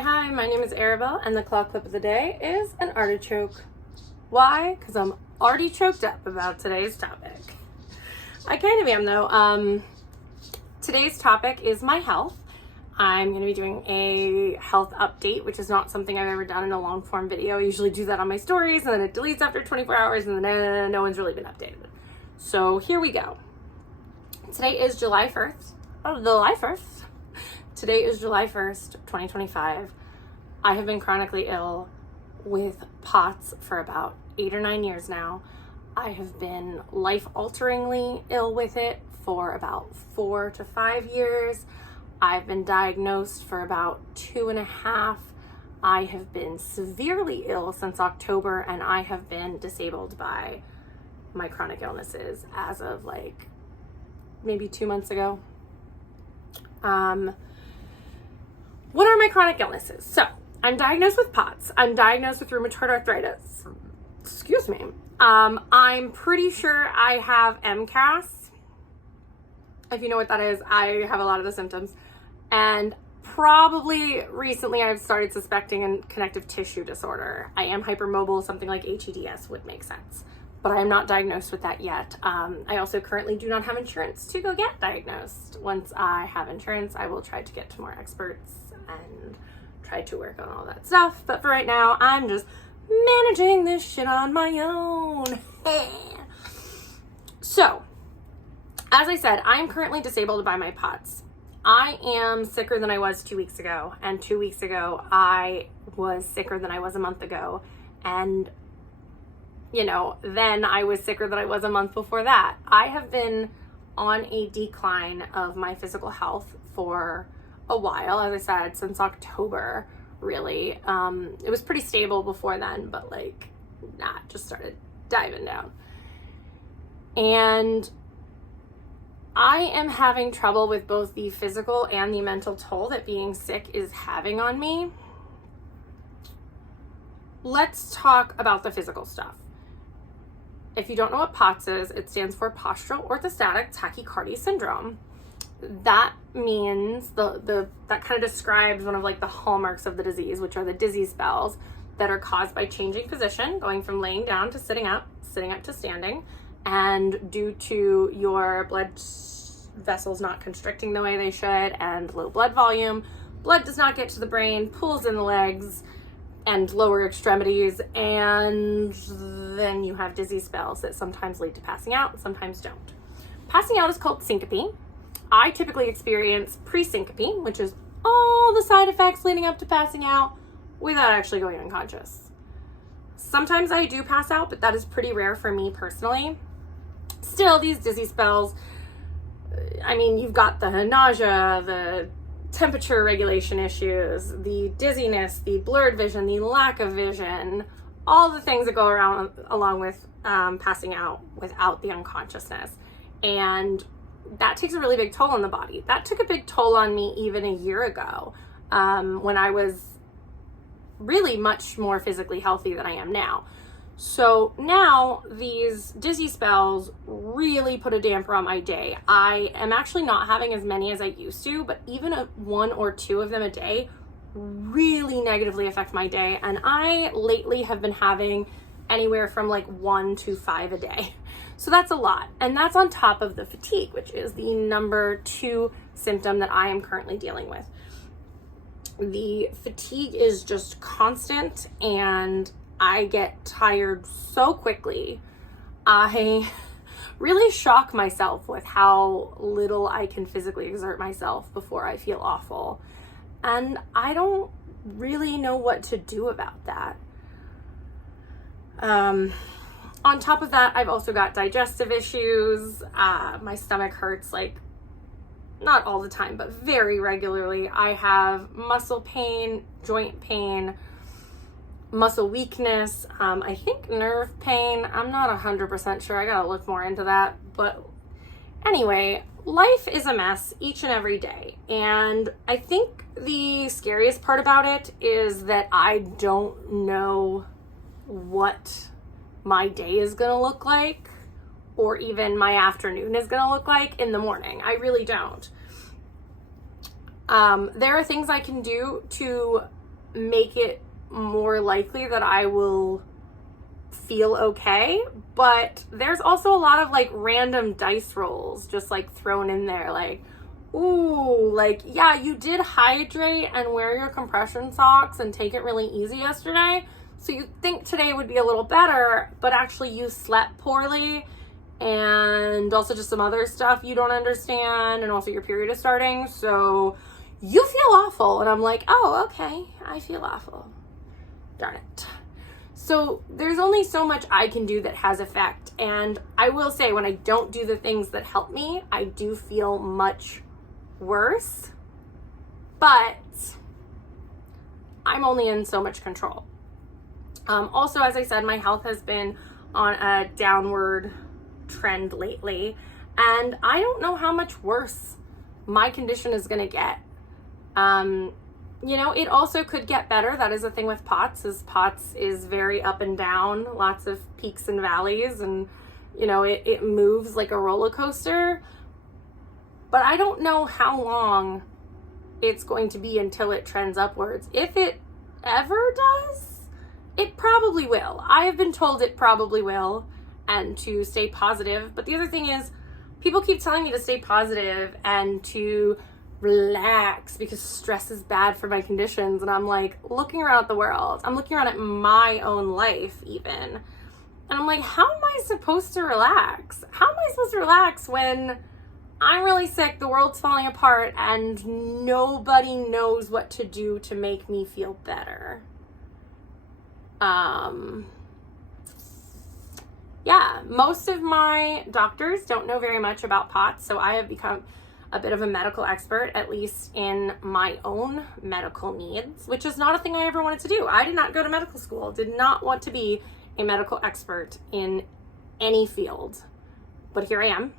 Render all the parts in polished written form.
Hi, my name is Arabelle, and the claw clip of the day is an artichoke. Why? Because I'm already choked up about today's topic. I kind of am though. Today's topic is my health. I'm going to be doing a health update, which is not something I've ever done in a long form video. I usually do that on my stories and then it deletes after 24 hours and then no one's really been updated. So here we go. Today is July 1st. Today is July 1st, 2025. I have been chronically ill with POTS for about 8 or 9 years now. I have been life-alteringly ill with it for about 4 to 5 years. I've been diagnosed for about 2.5. I have been severely ill since October, and I have been disabled by my chronic illnesses as of like maybe 2 months ago. What are my chronic illnesses? So I'm diagnosed with POTS. I'm diagnosed with rheumatoid arthritis. Excuse me. I'm pretty sure I have MCAS. If you know what that is, I have a lot of the symptoms. And probably recently I've started suspecting a connective tissue disorder. I am hypermobile, something like HEDS would make sense. But I am not diagnosed with that yet. I also currently do not have insurance to go get diagnosed. Once I have insurance, I will try to get to more experts and try to work on all that stuff. But for right now, I'm just managing this shit on my own. So, as I said, I'm currently disabled by my POTS. I am sicker than I was 2 weeks ago, and 2 weeks ago I was sicker than I was a month ago, and then I was sicker than I was a month before that. I have been on a decline of my physical health for a while, as I said, since October, really. It was pretty stable before then, but just started diving down. And I am having trouble with both the physical and the mental toll that being sick is having on me. Let's talk about the physical stuff. If you don't know what POTS is, it stands for postural orthostatic tachycardia syndrome. That means that kind of describes one of the hallmarks of the disease, which are the dizzy spells that are caused by changing position, going from laying down to sitting up to standing, and due to your blood vessels not constricting the way they should and low blood volume, blood does not get to the brain, pulls in the legs and lower extremities, and then you have dizzy spells that sometimes lead to passing out and sometimes don't. Passing out is called syncope. I typically experience pre-syncope, which is all the side effects leading up to passing out without actually going unconscious. Sometimes I do pass out, but that is pretty rare for me personally. Still, these dizzy spells, you've got the nausea, the temperature regulation issues, the dizziness, the blurred vision, the lack of vision, all the things that go around along with passing out without the unconsciousness. And that takes a really big toll on the body. That took a big toll on me even a year ago, when I was really much more physically healthy than I am now. So now these dizzy spells really put a damper on my day. I am actually not having as many as I used to, but even one or two of them a day really negatively affect my day. And I lately have been having anywhere from 1 to 5 a day. So that's a lot. And that's on top of the fatigue, which is the number 2 symptom that I am currently dealing with. The fatigue is just constant, and I get tired so quickly. I really shock myself with how little I can physically exert myself before I feel awful. And I don't really know what to do about that. On top of that, I've also got digestive issues. My stomach hurts not all the time, but very regularly. I have muscle pain, joint pain, muscle weakness, I think nerve pain. I'm not 100% sure. I gotta look more into that. But anyway, life is a mess each and every day. And I think the scariest part about it is that I don't know what my day is gonna look like, or even my afternoon is gonna look like in the morning. I really don't. There are things I can do to make it more likely that I will feel okay. But there's also a lot of like random dice rolls just like thrown in there, like, ooh, like, yeah, you did hydrate and wear your compression socks and take it really easy yesterday, so you think today would be a little better, but actually you slept poorly, and also just some other stuff you don't understand, and also your period is starting, so you feel awful. And I'm like, oh, okay, I feel awful. Darn it. So there's only so much I can do that has effect. And I will say, when I don't do the things that help me, I do feel much worse. But I'm only in so much control. Also, as I said, my health has been on a downward trend lately. And I don't know how much worse my condition is going to get. You know, it also could get better. That is the thing with POTS, is POTS is very up and down, lots of peaks and valleys, and, you know, it moves like a roller coaster. But I don't know how long it's going to be until it trends upwards. If it ever does, it probably will. I have been told it probably will, and to stay positive. But the other thing is, people keep telling me to stay positive and to relax because stress is bad for my conditions. And I'm like, looking around at the world, I'm looking around at my own life even, and I'm like, how am I supposed to relax? How am I supposed to relax when I'm really sick, the world's falling apart, and nobody knows what to do to make me feel better? Yeah, most of my doctors don't know very much about POTS, so I have become a bit of a medical expert, at least in my own medical needs, which is not a thing I ever wanted to do. I did not go to medical school, did not want to be a medical expert in any field, but here I am.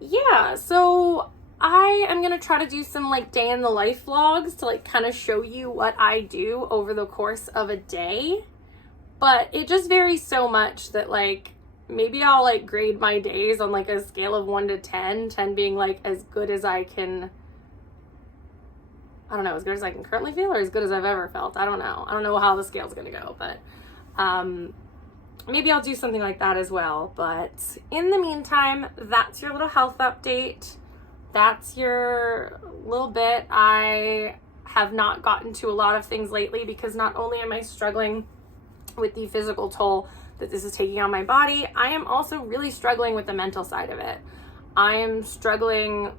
Yeah, so I am going to try to do some like day in the life vlogs to like kind of show you what I do over the course of a day, but it just varies so much that like, maybe I'll like grade my days on like a scale of 1 to 10, 10 being like as good as I can, I don't know, as good as I can currently feel, or as good as I've ever felt. I don't know how the scale's gonna go, but maybe I'll do something like that as well. But in the meantime, that's your little health update. That's your little bit. I have not gotten to a lot of things lately because not only am I struggling with the physical toll that this is taking on my body, I am also really struggling with the mental side of it. I am struggling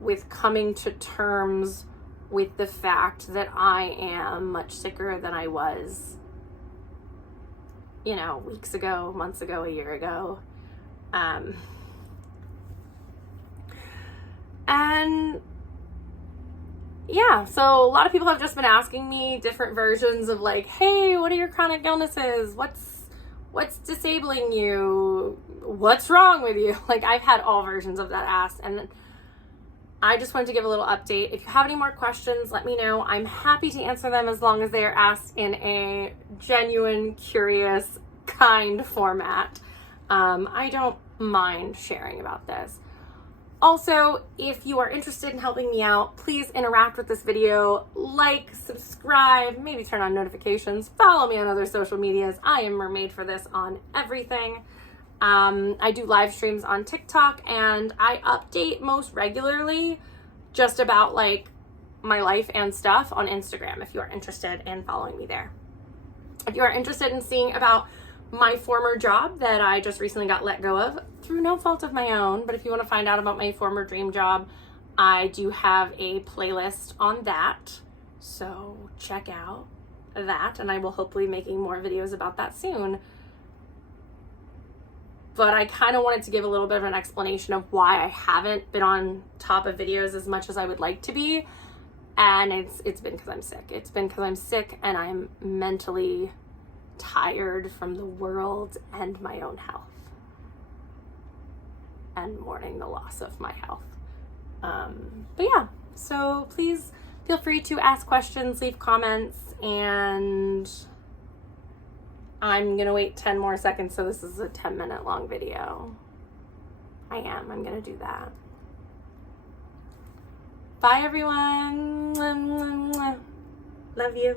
with coming to terms with the fact that I am much sicker than I was, you know, weeks ago, months ago, a year ago. And yeah, so a lot of people have just been asking me different versions of like, hey, what are your chronic illnesses? What's disabling you? What's wrong with you? Like, I've had all versions of that asked, and I just wanted to give a little update. If you have any more questions, let me know. I'm happy to answer them as long as they are asked in a genuine, curious, kind format. I don't mind sharing about this. Also, if you are interested in helping me out, please interact with this video, like, subscribe, maybe turn on notifications, follow me on other social medias. I am Mermaid for This on everything. I do live streams on TikTok, and I update most regularly just about like my life and stuff on Instagram if you are interested in following me there. If you are interested in seeing about my former job that I just recently got let go of through no fault of my own, but if you want to find out about my former dream job, I do have a playlist on that, so check out that, and I will hopefully be making more videos about that soon. But I kind of wanted to give a little bit of an explanation of why I haven't been on top of videos as much as I would like to be, and it's been because I'm sick. It's been because I'm sick and I'm mentally tired from the world and my own health, and mourning the loss of my health. But yeah, so please feel free to ask questions, leave comments, and I'm gonna wait 10 more seconds so this is a 10-minute long video. I'm gonna do that. Bye, everyone. Love you.